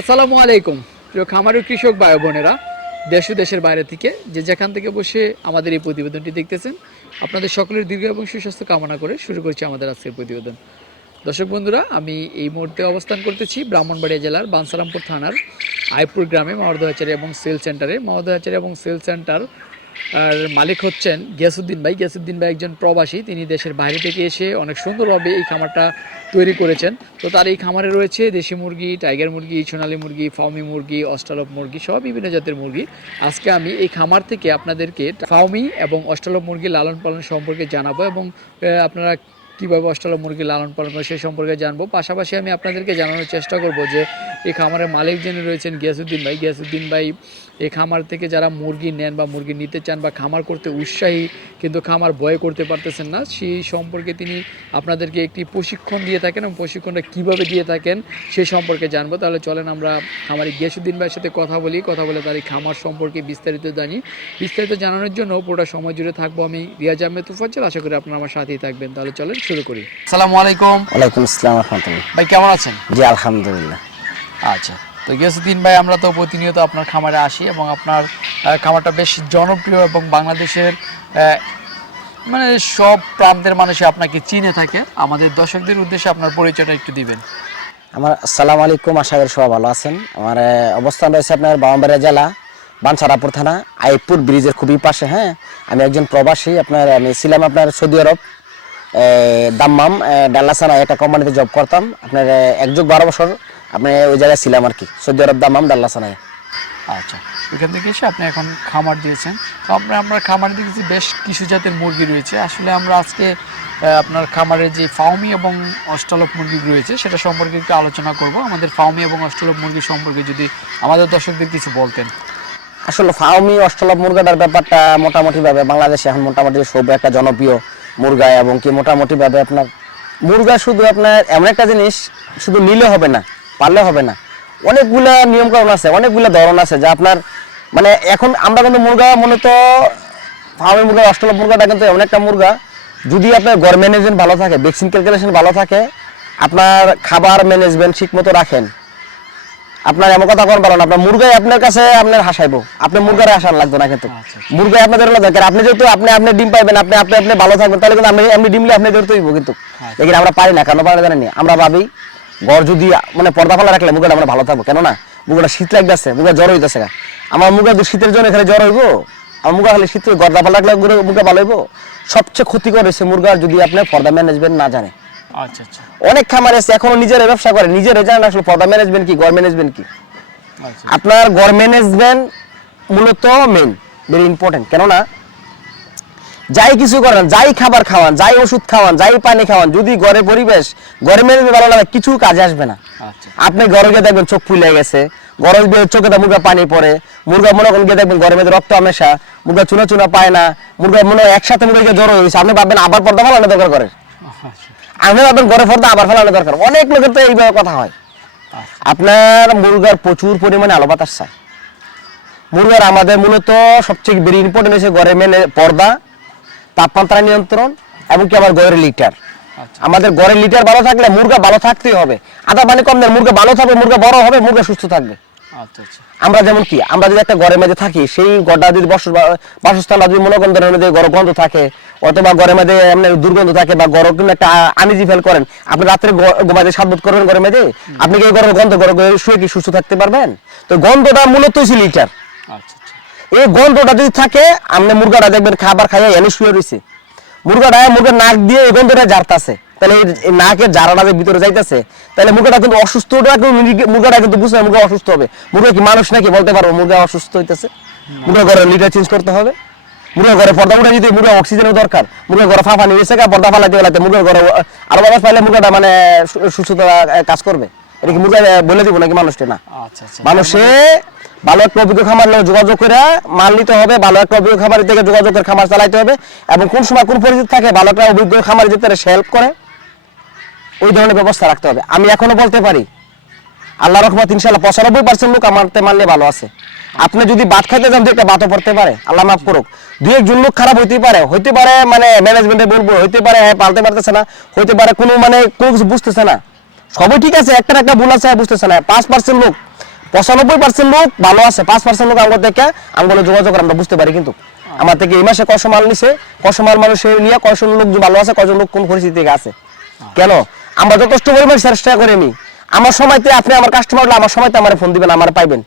আসসালামু আলাইকুম। প্রিয় খামারের কৃষক ভাই বোনেরা, দেশ ও দেশের বাইরে থেকে যে যেখান থেকে বসে আমাদের এই প্রতিবেদনটি দেখতেছেন, আপনাদের সকলের দীর্ঘ এবং সুস্বাস্থ্য কামনা করে শুরু করছি আমাদের আজকের প্রতিবেদন। দর্শক বন্ধুরা, আমি এই মুহূর্তে অবস্থান করতেছি ব্রাহ্মণবাড়িয়া জেলার বানসারামপুর থানার আইপুর গ্রামে মাওয়ারদহাচারি এবং সেল সেন্টারে। মাওয়ারদহাচারি এবং সেল সেন্টার আর মালিক হচ্ছেন গিয়াসুদ্দিন ভাই। গিয়াসুদ্দিন ভাই একজন প্রবাসী, তিনি দেশের বাইরে থেকে এসে অনেক সুন্দরভাবে এই খামারটা তৈরি করেছেন। তো তার এই খামারে রয়েছে দেশি মুরগি, টাইগার মুরগি, সোনালী মুরগি ফাউমি মুরগি, অস্ট্রালপ মুরগি, সব বিভিন্ন জাতের মুরগি। আজকে আমি এই খামার থেকে আপনাদেরকে ফাউমি এবং অস্ট্রালপ মুরগি লালন পালন সম্পর্কে জানাব এবং আপনারা কীভাবে অস্ট্রালপ মুরগি লালন পালন করে সেই সম্পর্কে জানব। পাশাপাশি আমি আপনাদেরকে জানানোর চেষ্টা করব যে এই খামারের মালিক যিনি রয়েছেন গিয়াসুদ্দিন ভাই। গিয়াসুদ্দিন ভাই এই খামার থেকে যারা মুরগি নেন বা মুরগি নিতে চান বা খামার করতে উৎসাহী কিন্তু খামার ভয় করতে পারতেছেন না সেই সম্পর্কে তিনি আপনাদেরকে একটি প্রশিক্ষণ দিয়ে থাকেন এবং প্রশিক্ষণটা কীভাবে দিয়ে থাকেন সেই সম্পর্কে জানব। তাহলে চলেন আমরা খামারি গিয়াসুদ্দিন ভাইয়ের সাথে কথা বলি কথা বলে তার এই খামার সম্পর্কে বিস্তারিত জানি। বিস্তারিত জানানোর জন্য পুরোটা সময় জুড়ে থাকব আমি রিয়াজ আহমেদ তুফাজ্জল আশা করি আপনারা আমার সাথেই থাকবেন। তাহলে চলেন শুরু করি। আসসালামু আলাইকুম। ওয়ালাইকুম আসসালাম রহমতুল্লাহ। ভাই কেমন আছেন? জি আলহামদুলিল্লাহ। আচ্ছা। তো গিয়াসুদ্দিন ভাই আমরা তো প্রতিনিয়ত আপনার খামারে আসি এবং আপনার খামারটা বেশ জনপ্রিয় এবং বাংলাদেশের মানে সব প্রান্তের মানুষই আপনাকে চিনে থাকে। আমাদের দর্শকদের উদ্দেশ্যে আপনার পরিচয়টা একটু দিবেন। আমার আসসালামু আলাইকুম আশা করি সবাই ভালো আছেন। আমার অবস্থান রয়েছে আপনার বাউম্বাড়িয়া জেলা বানসারাপুর থানা আইপুর ব্রিজের খুবই পাশে হ্যাঁ। আমি একজন প্রবাসী আপনার আমি ছিলাম আপনার সৌদি আরব দাম্মাম ডাল্লাসানা একটা কোম্পানিতে জব করতাম। আপনার এ, এক যুগ বারো বছর আপনি ওই জায়গায় ছিলাম আর কি। সৌদি আরব দাম্মাম ডাল্লাসানায় আচ্ছা এখান থেকে এসে আপনি এখন খামার দিয়েছেন। তো আপনার আপনার খামার দেখেছি বেশ কিছু জাতের মুরগি রয়েছে আসলে আমরা আজকে আপনার খামারের যে ফাউমি এবং অস্ট্রালপ মুরগি রয়েছে সেটা সম্পর্কে একটু আলোচনা করব। আমাদের ফাউমি এবং অস্ট্রালপ মুরগি সম্পর্কে যদি আমাদের দর্শকদের কিছু বলতেন। আসলে ফাউমি অষ্টলভ মুরগাটার ব্যাপারটা মোটামুটিভাবে বাংলাদেশে এখন মোটামুটি সব একটা জনপ্রিয় মুরগা এবং কি মোটামুটিভাবে আপনার মুরগা শুধু আপনার এমন একটা জিনিস শুধু নিলে হবে না। পারলে হবে না। অনেকগুলা নিয়ম কারণ আছে অনেকগুলা ধরন আছে যা আপনার মানে এখন আমরা কিন্তু মুরগা মূলত ফার্মি মুরগা অষ্টলভ মুরগাটা কিন্তু এমন একটা মুরগা যদি আপনার গড় ম্যানেজমেন্ট ভালো থাকে ভ্যাকসিন ক্যালকুলেশন ভালো থাকে আপনার খাবার ম্যানেজমেন্ট ঠিক মতো রাখেন। আপনার এমন কথা কোন পারেন আপনার মুরগাই আপনার কাছে আপনার হাসাইবো। আপনি মুরগারে আসার লাগবে না কিন্তু। আচ্ছা। মুরগাই আপনাদের দরকার। আপনি যেহেতু আপনি আপনি ডিম পাইবেন আপনি আপনি আপনি ভালো থাকবেন তাহলে কিন্তু আপনি আপনি ডিমলে আপনি ধরতে হইব কিন্তু। আচ্ছা। লেকিন আমরা পারি না কেন পারি না জানেন আমরা ভাবি ঘর যদি মানে পর্দা ফেলা রাখলে মুরগাটা আমরা ভালো থাকব। কেন না মুরগাটা শীত লাগতেছে মুরগা জ্বর হইতেছে আমার মুরগা যদি শীতের জন্য এখানে জ্বর হইব আমার মুরগা খালি শীতের গর্দা ফেলা রাখলে মুরগা ভালো হইব। সবচেয়ে ক্ষতিকর হয়েছে মুরগার যদি আপনি পর্দা ম্যানেজমেন্ট না জানে। আচ্ছা আচ্ছা। অনেক খামার আছে এখনও নিজের ব্যবসা করে নিজের জানেন আসলে পর্দা ম্যানেজমেন্ট কি গড় ম্যানেজমেন্ট কি। আচ্ছা। আপনার গড় ম্যানেজমেন্ট মূলত মেন ভেরি ইম্পর্টেন্ট কেননা যাই কিছু করেন যাই খাবার খাওয়ান যাই ওষুধ খাওয়ান যাই পানি খাওয়ান যদি ঘরে পরিবেশ ঘরে ম্যানেজমেন্ট ভালো লাগে কিছু কাজে আসবে না। আচ্ছা। আপনি ঘরে গিয়ে দেখবেন চোখ ফুলে গেছে ঘরে গিয়ে চোখে মুরগা পানি পড়ে মুরগা মনে করেন গিয়ে দেখবেন মধ্যে রক্ত আমেশা মুরগা চুনা চুনা পায় না মুরগা মনে হয় একসাথে মুরগা গিয়ে জ্বর হয়েছে আপনি ভাববেন আবার পর্দা ফেলানো দরকার করে আচ্ছা। আপনি ভাববেন ঘরে পর্দা আবার ফেলানো দরকার। অনেক লোকের তো এইভাবে কথা হয়। আপনার মুরগার প্রচুর পরিমাণে আলো বাতাস চাই। মুরগার আমাদের মূলত সবচেয়ে ভেরি ইম্পর্টেন্ট হয়েছে ঘরে মেনে পর্দা তাপমাত্রা নিয়ন্ত্রণ এবং কি আমার ঘরের লিটার আচ্ছা। আমাদের ঘরের লিটার ভালো থাকলে মুরগা ভালো থাকতেই হবে। আদা পানি কম দেন মুরগা ভালো থাকবে মুরগা বড় হবে মুরগা সুস্থ থাকবে। আচ্ছা আচ্ছা। আমরা যেমন কি আমরা যদি একটা ঘরের মধ্যে থাকি সেই ঘরটা যদি বস- বাসস্থানটা যদি মনে করেন ধরেন ঘর গন্ধ থাকে অথবা ঘরের মধ্যে এমনি দুর্গন্ধ থাকে বা ঘর কিন্তু একটা আনিজি ফেল করেন আপনি রাত্রে ঘুমাতে সাবধান করবেন ঘরের মধ্যে? আপনি কি ঘরের গন্ধ ঘরে শুয়ে কি সুস্থ থাকতে পারবেন? তো গন্ধটা মূলত লিটার আচ্ছা। এই গন্ধটা যদি থাকে আপনি মুরগাটা দেখবেন খাবার খাইয়ে এনে শুয়ে রয়েছে মুরগাটা মুরগার নাক দিয়ে এই গন্ধটা জারতাছে তাহলে এই- নাকের জারাটা যে ভিতরে যাইতেছে তাহলে মুরগাটা কিন্তু অসুস্থ মুরগাটা কিন্তু বুঝছে মুরগা অসুস্থ হবে। মুরগা কি মানুষ নাকি বলতে পারব মুরগা অসুস্থ হইতেছে? মুরগা ঘরে লিটার চেঞ্জ করতে হবে। মুরগা ঘরে পর্দা উঠে দিতে মুরগা অক্সিজেনের দরকার মুরগা ঘরে ফাফা নিয়ে গেছে পর্দা ফালাতে বেলাতে মুরগা ঘরে আরও বাতাস পাইলে মুরগাটা মানে সুস্থতা কাজ করবে। এটা কি মুরগা বলে দিব নাকি মানুষকে? না। আচ্ছা আচ্ছা। মানুষে ভালো একটা অভিজ্ঞ খামার যোগাযোগ করে মাল নিতে হবে ভালো একটা অভিজ্ঞ খামারি থেকে যোগাযোগ করে খামার চালাইতে হবে এবং কোন সময় কোন পরিস্থিতি থাকে ভালো একটা অভিজ্ঞ খামারি যেতে হেল্প করে ওই ধরনের ব্যবস্থা রাখতে হবে। আমি এখনও বলতে পারি আল্লাহ রহমত ইনশাল্লাহ পঁচানব্বই পার্সেন্ট লোক আমারতে মানলে ভালো আছে। আপনি যদি বাদ খাইতে যান একটা ভাতও পড়তে পারে আল্লাহ মাফ করুক। দুই একজন লোক খারাপ হইতে পারে হইতে পারে মানে ম্যানেজমেন্টে বলব হইতে পারে হ্যাঁ, পালতে পারতেছে না হইতে পারে কোনো মানে কোনো কিছু বুঝতেছে না। সবই ঠিক আছে একটা একটা ভুল আছে বুঝতেছে না। পাঁচ পার্সেন্ট লোক পঁচানব্বই পার্সেন্ট লোক ভালো আছে, পাঁচ পার্সেন্ট লোক আমার থেকে আঙ্গুলে যোগাযোগ আমরা বুঝতে পারি কিন্তু। আমার থেকে এই মাসে কষ্ট মাল নিছে কষ্ট মাল মানুষের নিয়ে কজন লোক ভালো আছে কজন লোক কোন পরিস্থিতি আছে? কেন? আমরা যথেষ্ট পরিমাণ চেষ্টা করে নি আমার সময়তে আপনি আমার কাস্টমার হলে আমার সময়তে আমার ফোন দিবেন, আমার পাইবেন।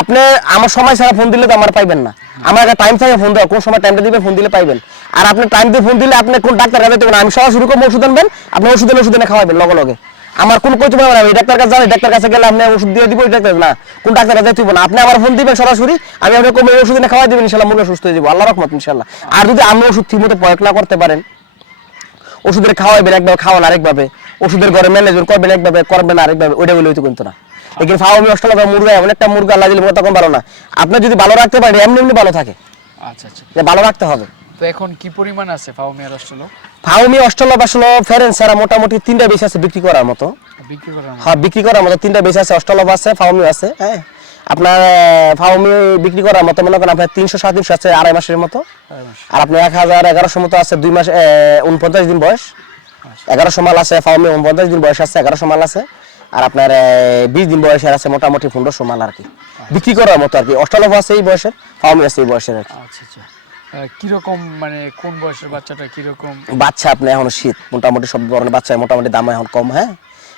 আপনি আমার সময় ছাড়া ফোন দিলে তো আমার পাইবেন না। আমার একটা টাইম থাকে ফোন দেওয়া কোন সময় টাইমটা দিবে ফোন দিলে পাইবেন। আর আপনি টাইম দিয়ে ফোন দিলে আপনি কোন ডাক্তার কাছে আমি সরাসরি কোন ওষুধ আনবেন, আপনি ওষুধ এনে ওষুধ এনে খাওয়াবেন লগে লগে। আমার কোন কইতে পারবেন আমি। ডাক্তার কাছে যাই ডাক্তার কাছে গেলে আপনি ওষুধ দিয়ে দিব ডাক্তার না। কোন ডাক্তার কাছে দিব না। আপনি আমার ফোন দিবেন সরাসরি আমি আপনাকে কমে ওষুধ এনে খাওয়াই দিবেন ইনশাল্লাহ মুরগা সুস্থ হয়ে যাব। আল্লাহ রহমত ইনশাল্লাহ। আর যদি আপনি ওষুধ ঠিক মতো প্রয়োগ না করতে পারেন ওষুধের খাওয়াইবেন একভাবে খাওয়ান আরেকভাবে। ওষুধের ঘরে ম্যানেজমেন্ট করবেন একভাবে করবেন আরেকভাবে ওইটা বলে হইতো কিন্তু না। এখানে ফাওয়ামি অষ্টলাভা মুরগা এমন একটা মুরগা আল্লাহ দিলে তখন ভালো না। আপনি যদি ভালো রাখতে পারেন এমনি এমনি ভালো থাকে। আচ্ছা আচ্ছা। ভালো রাখতে হবে। তো এখন কি পরিমাণ আছে ফাউমি ফেরেন সারা মোটামুটি তিনটা বেশি আছে বিক্রি করার মতো। বিক্রি করার হ্যাঁ বিক্রি করার মতো তিনটা বেশি আছে আছে ফাউমি আছে হ্যাঁ। আপনার ফাউমি বিক্রি করার মতো মনে করেন আপনার তিনশো সাড়ে তিনশো আছে আড়াই মাসের মতো। আর আপনি এক হাজার এগারোশো মতো আছে দুই মাস উনপঞ্চাশ দিন বয়স। আচ্ছা। এগারোশো মাল আছে ফাউমি উনপঞ্চাশ দিন বয়স আছে এগারোশো মাল আছে। আর আপনার বিশ দিন বয়সের আছে মোটামুটি পনেরোশো মাল আর কি। বিক্রি করার মতো আর কি। অষ্টলভ আছে এই বয়সের ফাউমি আছে এই বয়সের আর কি। আচ্ছা আচ্ছা। কীরকম মানে কোন বয়সের বাচ্চাটা কীরকম? বাচ্চা আপনি এখন শীত। মোটামুটি সব ধরনের বাচ্চা মোটামুটি দাম এখন কম হ্যাঁ?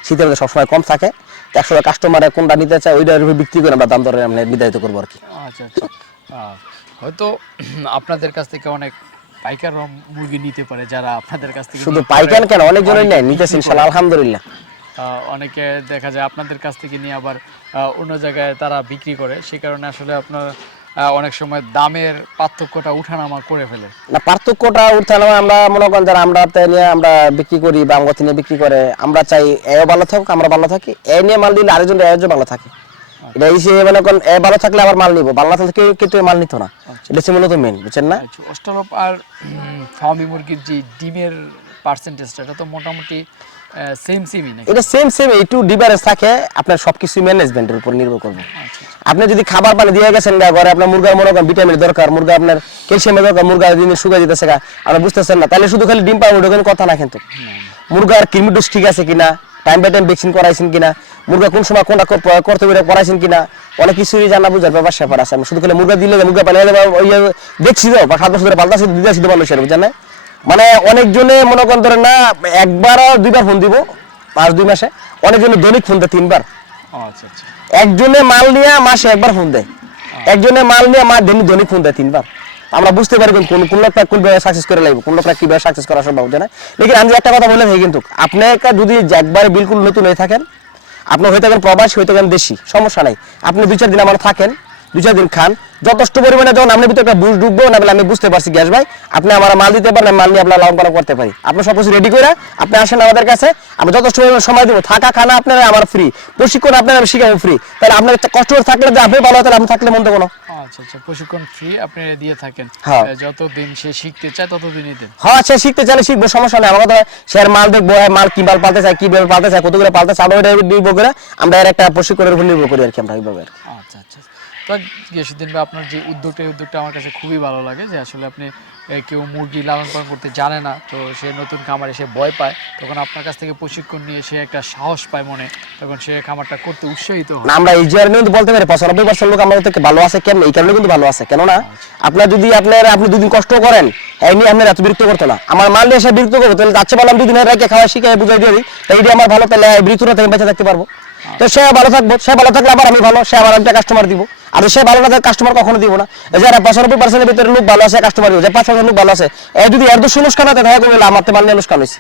শীতের মধ্যে সবসময় কম থাকে। একসময় কাস্টমারে কোনটা নিতে চায় ওইটার উপর বিক্রি করে আমরা দাম আমরা নির্ধারিত করব আর কি। আচ্ছা আচ্ছা। হয়তো আপনাদের কাছ থেকে অনেক পাইকার মুরগি নিতে পারে যারা আপনাদের কাছ থেকে শুধু পরে। কেন? অনেকজনই অনেকে নেয় নিতেছে করে। আলহামদুলিল্লাহ। আহ, অনেকে দেখা যায় আপনাদের কাছ থেকে নিয়ে আবার অন্য জায়গায় তারা বিক্রি করে। সেই কারণে আসলে আপনার অনেক সময় দামের পার্থক্যটা উঠানামা করে ফেলে। না পার্থক্যটা উঠতে না আমরা মনে করেন যারা আমরা তে নিয়ে আমরা বিক্রি করি বা আমগতি নিয়ে বিক্রি করে আমরা চাই এও ভালো থাকুক আমরা ভালো থাকি। এ নিয়ে মাল দিলে আরেকজন এও ভালো থাকে। এটা হিসেবে মনে করেন এ ভালো থাকলে আবার মাল নিবো ভালো না থাকলে কিন্তু মাল নিত না। এটা হচ্ছে মূলত মেন বুঝছেন না? আচ্ছা, আর ফার্মি মুরগির যে ডিমের পার্সেন্টেজটা এটা তো মোটামুটি সেম সেমই এটা সেম সেম একটু ডিফারেন্স থাকে আপনার সবকিছু ম্যানেজমেন্টের উপর নির্ভর করবে। আচ্ছা আপনি যদি খাবার পানি দিয়ে গেছেন গা ঘরে আপনার মুরগার মনে করেন ভিটামিন দরকার মুরগা আপনার ক্যালসিয়ামের দরকার মুরগা যদি দিতেছে গা আপনি বুঝতেছেন না। তাহলে শুধু খালি ডিম পাবেন ওটা কোনো কথা না কিন্তু। মুরগার কৃমি ডোজ ঠিক আছে কিনা টাইম বাই টাইম ভ্যাকসিন করাইছেন কিনা মুরগা কোন সময় কোনটা প্রয়োগ করতে হবে করাইছেন কিনা অনেক কিছুই জানা বুঝার ব্যাপার স্যাপার আছে। আমি শুধু খালি মুরগা দিলে মুরগা পালিয়ে যে দেখছি তো বা সাত বছর পাল্টাছি না? মানে অনেকজনে মনে করেন ধরেন না একবার দুইবার ফোন দিব পাঁচ দুই মাসে। অনেকজনে দৈনিক ফোন দেয় তিনবার। আচ্ছা আচ্ছা। একজনে মাল নিয়ে মাসে একবার ফোন দেয়। একজনে মাল নিয়ে মা দিন দৈনিক ফোন দেয় তিনবার। আমরা বুঝতে পারি কোন কোন লোকটা কোন ভাবে সাকসেস করে লাগবে কোন লোকটা কীভাবে সাকসেস করা সম্ভব জানা লেকিন আমি একটা কথা বলে থাকি কিন্তু আপনি একটা যদি একবারে বিলকুল নতুন হয়ে থাকেন আপনি হয়ে থাকেন প্রবাসী হয়ে থাকেন দেশি সমস্যা নাই। আপনি দুই চার দিন আমার থাকেন দুই চার দিন খান যথেষ্ট পরিমাণে যখন আপনার ভিতরে একটা বুঝ ঢুকবো না আমি বুঝতে পারছি গ্যাস ভাই আপনি আমার মাল দিতে পারেন মাল নিয়ে আপনার পালন করতে পারি। আপনি সব কিছু রেডি করে আপনি আসেন আমাদের কাছে আমি যথেষ্ট পরিমাণে সময় দেবো। থাকা খানা আপনার আমার ফ্রি প্রশিক্ষণ আপনার আমি শিখাবো ফ্রি তাহলে আপনার কষ্ট থাকলে যে আপনি ভালো তাহলে আপনি থাকলে মন্দ কোনো। আচ্ছা আচ্ছা প্রশিক্ষণ ফ্রি আপনি দিয়ে থাকেন। হ্যাঁ। যতদিন সে শিখতে চায় ততদিনই দেন। হ্যাঁ সে শিখতে চাইলে শিখব সমস্যা নেই। আমার কথা সে আর মাল দেখব হ্যাঁ, মাল কি মাল পালতে চায় কীভাবে পালতে চায় কত করে পালতে চায় আমরা নির্ভর করে আমরা এর একটা প্রশিক্ষণের উপর নির্ভর করি আর কি আমরা এইভাবে আচ্ছা আচ্ছা। তো আপনার যে উদ্যোগটা এই উদ্যোগটা আমার কাছে খুবই ভালো লাগে যে আসলে আপনি কেউ মুরগি লালন পালন করতে জানে না তো সে নতুন খামারে সে ভয় পায় তখন আপনার কাছ থেকে প্রশিক্ষণ নিয়ে সে একটা সাহস পায় মনে তখন সে খামারটা করতে উৎসাহিত হয়। আমরা এই যে কিন্তু বলতে পারি পঁচানব্বই পার্সেন্ট লোক আমাদের থেকে ভালো আছে কেন এই কারণে কিন্তু ভালো আছে। কেননা আপনার যদি আপনার আপনি দুদিন কষ্ট করেন এই নিয়ে আপনার এত বিরক্ত করতো না। আমার মাল এসে বিরক্ত করব তাহলে যাচ্ছে বললাম দুদিন রেখে খাওয়া শিখে বুঝাই দিয়ে দিই এইটি আমার ভালো তাহলে বিরক্ত না থেকে বেঁচে থাকতে পারব। তো সে ভালো থাকব সে ভালো থাকলে আবার আমি ভালো সে আবার একটা কাস্টমার দিব। আর সে ভালো না কাস্টমার কখনো দিব না। এই যারা পঁচানব্বই পার্সেন্টের ভিতরে লোক ভালো আছে কাস্টমার দিব যে পাঁচ পার্সেন্ট লোক ভালো আছে এই যদি এর দুশো অনুষ্ঠান হয় তাহলে করলে আমার তো মাল নিয়ে অনুষ্ঠান হয়েছে।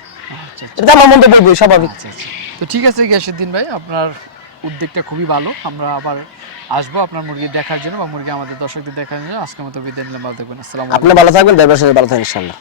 এটা আমার মধ্যে বলব স্বাভাবিক আচ্ছা আচ্ছা। তো ঠিক আছে গিয়াসুদ্দিন ভাই আপনার উদ্যোগটা খুবই ভালো। আমরা আবার আসব আপনার মুরগি দেখার জন্য বা মুরগি আমাদের দর্শকদের দেখার জন্য। আজকের মতো বিদায় নিলাম ভালো থাকবেন। আসসালামু আপনি ভালো থাকবেন ভালো থাকবেন ইনশাল্লাহ